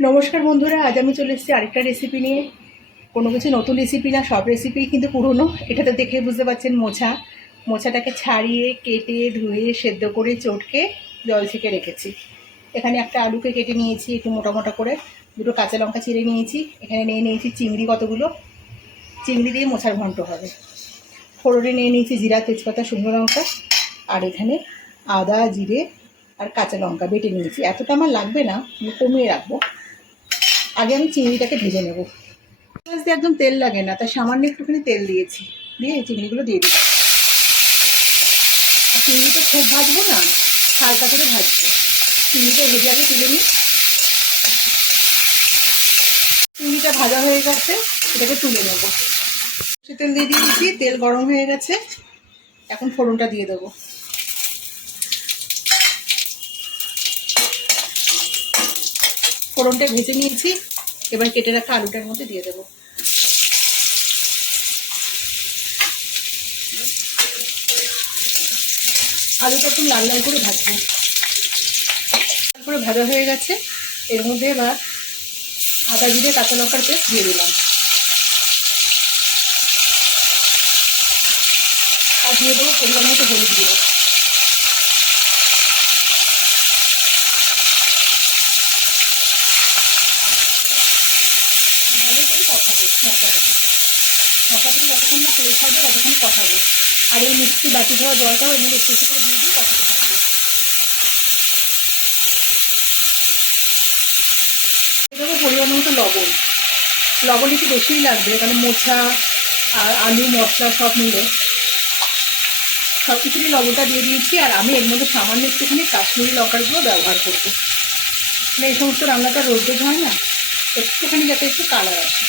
নমস্কার বন্ধুরা, আজ আমি চলে এসেছি আরেকটা রেসিপি নিয়ে। কোনো কিছু নতুন রেসিপি না, সব রেসিপি কিন্তু পুরনো। এটাতে দেখে বুঝতে পারছেন মোছা। মোছাটাকে ছাড়িয়ে, কেটে, ধুয়ে, সেদ্ধ করে, চটকে, জল থেকে রেখেছি। এখানে একটা আলুকে কেটে নিয়েছি, একটু মোটা মোটা করে। দুটো কাঁচা লঙ্কা চিড়ে নিয়েছি। এখানে নিয়ে নিয়েছি চিংড়ি কতগুলো? চিংড়ি দিয়ে মোছার ঘন্ট হবে। ফোড়নে নিয়ে নিয়েছি জিরা, তেজপাতা, শুকনো লঙ্কা। আর এখানে আদা, জিরে আর কাঁচা লঙ্কা বেটে নিয়েছি। এতটা আমার লাগবে না, আমি কমিয়ে রাখব। আগে আমি চিংড়িটাকে ভেজে নেব। পেঁয়াজ দিয়ে একদম তেল লাগে না, তাই সামান্য একটুখানি তেল দিয়েছি। দিয়ে এই চিংড়িগুলো দিয়ে আর চিংড়িটা খুব ভাজবো না, হালকা করে ভাজবো। চিংড়িটা ভেজে আগে তুলে নিই। চিংড়িটা ভাজা হয়ে গেছে, এটাকে তুলে নেব। সে তেল দিয়ে দিয়েছি, তেল গরম হয়ে গেছে। এখন ফোড়নটা দিয়ে দেবো। ফোড়নটা ভেজে নিয়েছি। এবার কেটে রাখা আলুটার মধ্যে দিয়ে দেবো। আলুটা একটু লাল লাল করে ভাজবো। তারপরে ভাজা হয়ে গেছে। এর মধ্যে এবার আদা জিরে, কাঁচা লঙ্কার পেস্ট দিয়ে দিলাম। আর দিয়ে দেবো পরিমাণ মতো হলুদ দিয়ে ভালো করে কষাবো মশলাটাকে মশলাটাকে যতক্ষণ না তেল ছাড়বে ততক্ষণ কষাবো আর এই মিক্সি বাটি ধোয়া জলটাও এর মধ্যে একটু করে দিয়ে দিয়ে কষাতে থাকব এটাকে পরিমাণ মতো লবণ। লবণ একটু বেশিই লাগবে কারণ মোছা আর আলু, মশলা সব মিলে। সব কিছুরই লবণটা দিয়ে দিয়েছি, আর আমি এর মধ্যে সামান্য একটুখানি কাশ্মীরি লঙ্কার গুঁড়ো ব্যবহার করব। মানে এই সমস্ত রান্নাটা রোদ রোদ হয় না, একটুখানি যাতে একটু কালার আসে।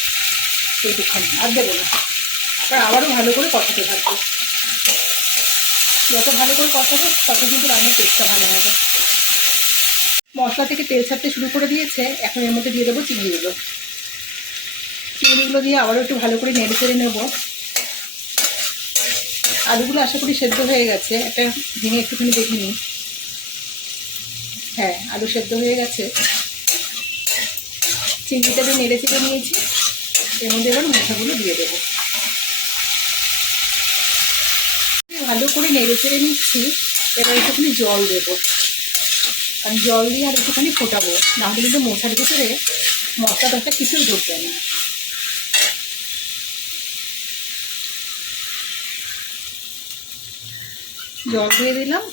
এইটুখানি, আর দেবো না। আর আবারও ভালো করে কষাতে থাকব। যত ভালো করে কষাবে, তত কিন্তু রান্নার টেস্টটা ভালো হবে। মশলা থেকে তেল ছাড়তে শুরু করে দিয়েছে, এখন এর মধ্যে দিয়ে দেবো চিংড়িগুলো চিংড়িগুলো দিয়ে আবারও একটু ভালো করে নেড়ে চেড়ে নেব। আলুগুলো আশা করি সেদ্ধ হয়ে গেছে, একটা ভেঙে একটুখানি দেখে নিই। হ্যাঁ আলু সেদ্ধ হয়ে গেছে। চিংড়িটা নেড়ে চেড়ে নিয়েছি। এর মধ্যে এবার মশাগুলো দিয়ে দেবো। ভালো করে নেড়ে চেড়ে নিচ্ছি, এবার একটুখানি জল দেবো। কারণ জল দিয়ে আর একটুখানি ফোটাবো নাহলে কিন্তু মশার ভিতরে মশলা টশলা কিছুই ঢুকবে না। জল দিয়ে দিলাম,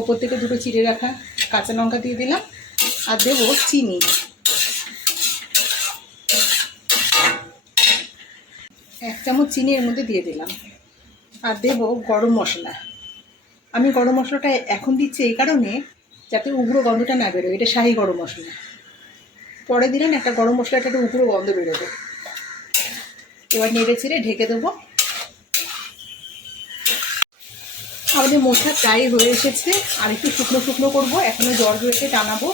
ওপর থেকে দুটো চিড়ে রাখা কাঁচা লঙ্কা দিয়ে দিলাম, আর দেবো চিনি। এক চামচ চিনি এর মধ্যে দিয়ে দিলাম। আর দেবো গরম মশলা। আমি গরম মশলাটা এখন দিচ্ছি এই কারণে যাতে উগ্র গন্ধটা না বেরোয়। এটা শাহি গরম মশলা। পরে দিলেন একটা গরম মশলাটা একটা উগ্র গন্ধ বেরোবে। এবার নেড়ে ছেড়ে ঢেকে দেবো। আমাদের মোছা প্রায় হয়ে এসেছে। আর একটু শুকনো শুকনো করব। এখনও জল রয়েছে, টানাবো।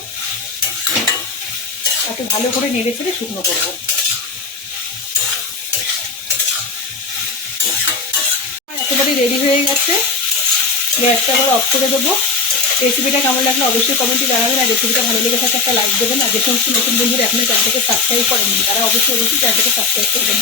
একটু ভালো করে নেড়ে ছেড়ে শুকনো করব। একেবারে রেডি হয়ে গেছে। গ্যাসটা আবার অফ করে দেবো। রেসিপিটা কেমন লাগল অবশ্যই কমেন্টে জানাবেন। আর রেসিপিটা ভালো লেগে থাকে একটা লাইক দেবেন। আর যে সমস্ত নতুন বন্ধুরা এখনই চ্যানেলটাকে সাবস্ক্রাইব করেন তারা অবশ্যই অবশ্যই চ্যানেলটাকে সাবস্ক্রাইব করবেন